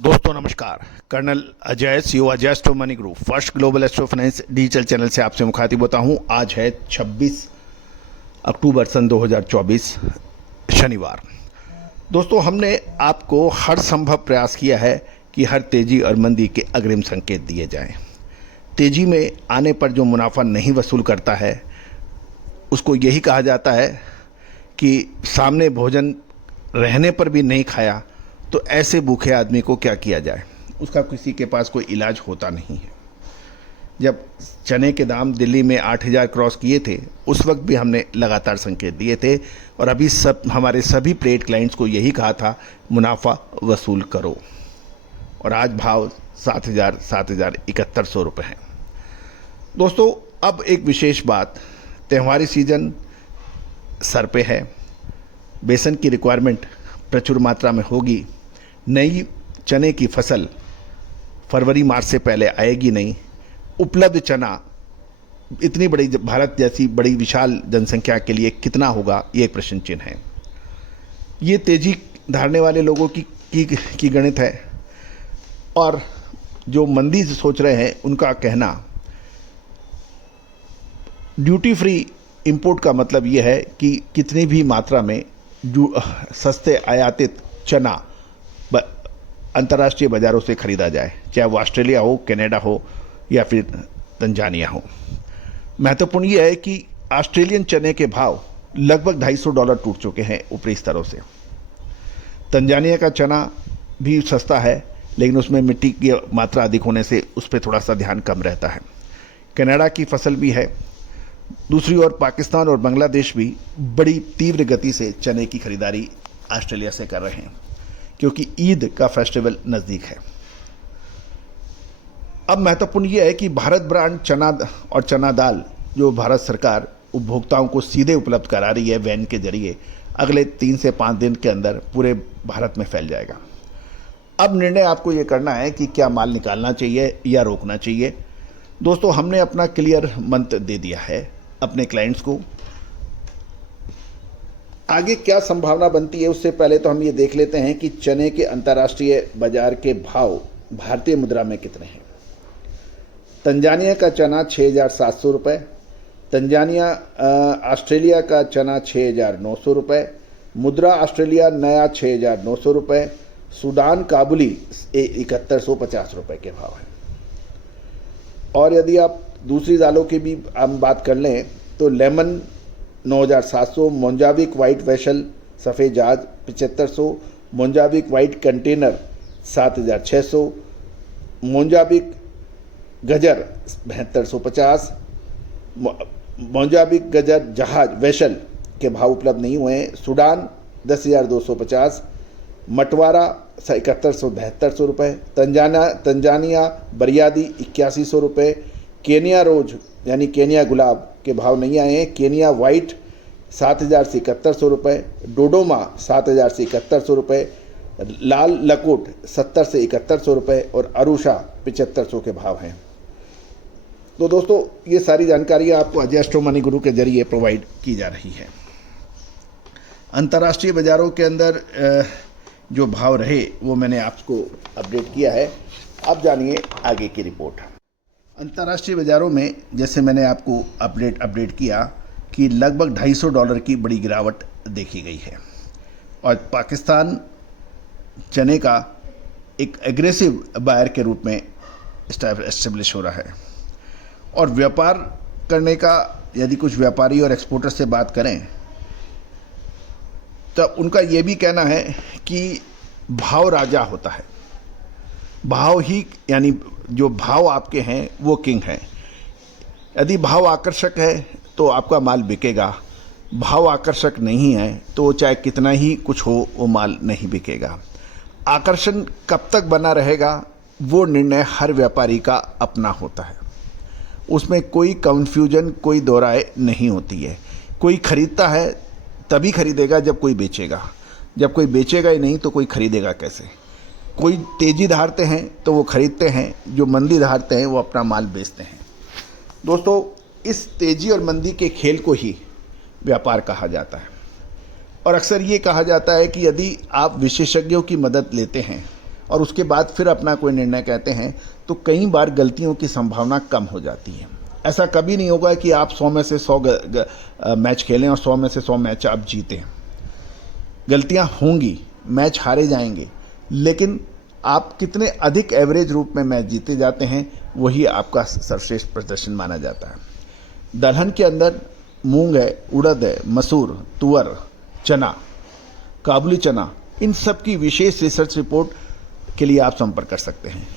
दोस्तों नमस्कार। Colonel Ajay CO Ajay astro money group first global astro finance digital channel से आपसे मुखातिब होता हूं। आज है 26 अक्टूबर सन 2024 शनिवार। दोस्तों हमने आपको हर संभव प्रयास किया है कि हर तेजी और मंदी के अग्रिम संकेत दिए जाएं। तेजी में आने पर जो मुनाफा नहीं वसूल करता है उसको यही कहा जाता है कि सामने भोजन रहने पर भी नहीं खाया तो ऐसे भूखे आदमी को क्या किया जाए, उसका किसी के पास कोई इलाज होता नहीं है। जब चने के दाम दिल्ली में 8,000 क्रॉस किए थे उस वक्त भी हमने लगातार संकेत दिए थे और अभी हमारे सभी प्लेट क्लाइंट्स को यही कहा था मुनाफा वसूल करो। और आज भाव 7,7100 रुपये हैं। दोस्तों अब एक विशेष बात, त्योहारी सीजन सर पे है, बेसन की रिक्वायरमेंट प्रचुर मात्रा में होगी। नई चने की फसल फरवरी मार्च से पहले आएगी नहीं। उपलब्ध चना इतनी बड़ी भारत जैसी बड़ी विशाल जनसंख्या के लिए कितना होगा, ये एक प्रश्न चिन्ह है। ये तेजी धारने वाले लोगों की गणित है और जो मंदी से सोच रहे हैं उनका कहना ड्यूटी फ्री इंपोर्ट का मतलब ये है कि कितनी भी मात्रा में सस्ते आयातित चना अंतर्राष्ट्रीय बाज़ारों से खरीदा जाए, चाहे वो ऑस्ट्रेलिया हो, कनाडा हो या फिर तंजानिया हो। महत्वपूर्ण ये है कि ऑस्ट्रेलियन चने के भाव लगभग $250 टूट चुके हैं ऊपरी स्तरों से। तंजानिया का चना भी सस्ता है लेकिन उसमें मिट्टी की मात्रा अधिक होने से उस पर थोड़ा सा ध्यान कम रहता है। कनाडा की फसल भी है। दूसरी ओर पाकिस्तान और बांग्लादेश भी बड़ी तीव्र गति से चने की खरीदारी ऑस्ट्रेलिया से कर रहे हैं क्योंकि ईद का फेस्टिवल नज़दीक है। अब महत्वपूर्ण यह है कि भारत ब्रांड चना और चना दाल जो भारत सरकार उपभोक्ताओं को सीधे उपलब्ध करा रही है वैन के जरिए, अगले 3 से 5 दिन के अंदर पूरे भारत में फैल जाएगा। अब निर्णय आपको ये करना है कि क्या माल निकालना चाहिए या रोकना चाहिए। दोस्तों हमने अपना क्लियर मंत्र दे दिया है अपने क्लाइंट्स को। आगे क्या संभावना बनती है उससे पहले तो हम ये देख लेते हैं कि चने के अंतर्राष्ट्रीय बाजार के भाव भारतीय मुद्रा में कितने हैं। तंजानिया का चना 6,700 रुपये, ऑस्ट्रेलिया का चना 6,900 रुपये, मुद्रा ऑस्ट्रेलिया नया 6,900 रुपये, सूडान काबुली 7,150 रुपये के भाव हैं। और यदि आप दूसरी दालों की भी हम बात कर लें तो लेमन 9,700, मोंजाविक वाइट वेशल सफ़ेद जहाज 7,500, मोंजाविक वाइट कंटेनर 7,600, मोंजाविक गजर 7,250, मोंजाविक गजर जहाज वेशल के भाव उपलब्ध नहीं हुए हैं। सूडान 10,250, मटवारा 7,100-7,200 रुपये, तंजानिया बरियादी 8,100 रुपये, केनिया रोज यानी केनिया गुलाब के भाव नहीं आए हैं। केनिया वाइट 7,000 से 7,100 रुपये, डोडोमा 7,000 से 7,100 रुपये, लाल लकुट 70 से 7,100 रुपये और अरुषा 7,500 के भाव हैं। तो दोस्तों ये सारी जानकारियाँ आपको अजय एस्ट्रो मनी गुरु के जरिए प्रोवाइड की जा रही है। अंतर्राष्ट्रीय बाज़ारों के अंदर जो भाव रहे वो मैंने आपको अपडेट किया है। अब जानिए आगे की रिपोर्ट। अंतर्राष्ट्रीय बाज़ारों में जैसे मैंने आपको अपडेट किया कि लगभग $250 की बड़ी गिरावट देखी गई है और पाकिस्तान चने का एक एग्रेसिव बायर के रूप में एस्टेब्लिश हो रहा है। और व्यापार करने का यदि कुछ व्यापारी और एक्सपोर्टर से बात करें तो उनका ये भी कहना है कि भाव राजा होता है। भाव ही यानी जो भाव आपके हैं वो किंग हैं। यदि भाव आकर्षक है तो आपका माल बिकेगा, भाव आकर्षक नहीं है तो चाहे कितना ही कुछ हो वो माल नहीं बिकेगा। आकर्षण कब तक बना रहेगा वो निर्णय हर व्यापारी का अपना होता है, उसमें कोई कन्फ्यूजन कोई दो राय नहीं होती है। कोई खरीदता है तभी खरीदेगा जब कोई बेचेगा, जब कोई बेचेगा ही नहीं तो कोई खरीदेगा कैसे। कोई तेज़ी धारते हैं तो वो खरीदते हैं, जो मंदी धारते हैं वो अपना माल बेचते हैं। दोस्तों इस तेज़ी और मंदी के खेल को ही व्यापार कहा जाता है और अक्सर ये कहा जाता है कि यदि आप विशेषज्ञों की मदद लेते हैं और उसके बाद फिर अपना कोई निर्णय कहते हैं तो कई बार गलतियों की संभावना कम हो जाती है। ऐसा कभी नहीं होगा कि आप 100 में से 100 मैच खेलें और 100 में से 100 मैच आप जीतें। गलतियां होंगी, मैच हारे जाएंगे, लेकिन आप कितने अधिक एवरेज रूप में मैच जीते जाते हैं वही आपका सर्वश्रेष्ठ प्रदर्शन माना जाता है। दलहन के अंदर मूंग है, उड़द है, मसूर, तुअर, चना, काबुली चना, इन सब की विशेष रिसर्च रिपोर्ट के लिए आप संपर्क कर सकते हैं।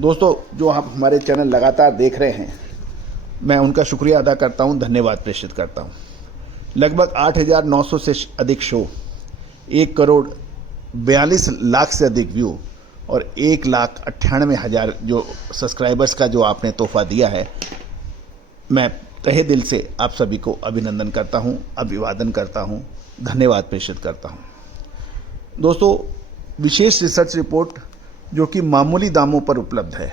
दोस्तों, जो आप हमारे चैनल लगातार देख रहे हैं, मैं उनका शुक्रिया अदा करता हूं, धन्यवाद प्रेषित करता हूं। लगभग 8,900 से अधिक शो, 1,42,00,000 से अधिक व्यू और 1,98,000 जो सब्सक्राइबर्स का जो आपने तोहफा दिया है, मैं तहे दिल से आप सभी को अभिनंदन करता हूं, अभिवादन करता हूं, धन्यवाद प्रेषित करता हूं। दोस्तों, विशेष रिसर्च रिपोर्ट जो कि मामूली दामों पर उपलब्ध है,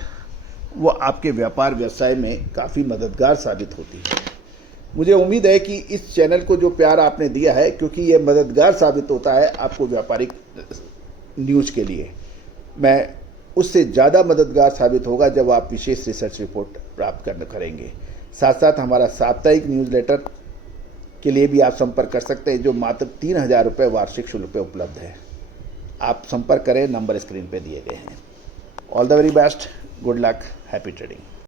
वो आपके व्यापार व्यवसाय में काफ़ी मददगार साबित होती है। मुझे उम्मीद है कि इस चैनल को जो प्यार आपने दिया है, क्योंकि ये मददगार साबित होता है आपको व्यापारिक न्यूज़ के लिए, मैं उससे ज़्यादा मददगार साबित होगा जब आप विशेष रिसर्च रिपोर्ट प्राप्त करेंगे। साथ साथ हमारा साप्ताहिक न्यूज़लेटर के लिए भी आप संपर्क कर सकते हैं, जो मात्र 3,000 रुपये वार्षिक शुल्क पे उपलब्ध है। आप संपर्क करें, नंबर स्क्रीन पे दिए गए हैं। All the very best, good luck, happy trading.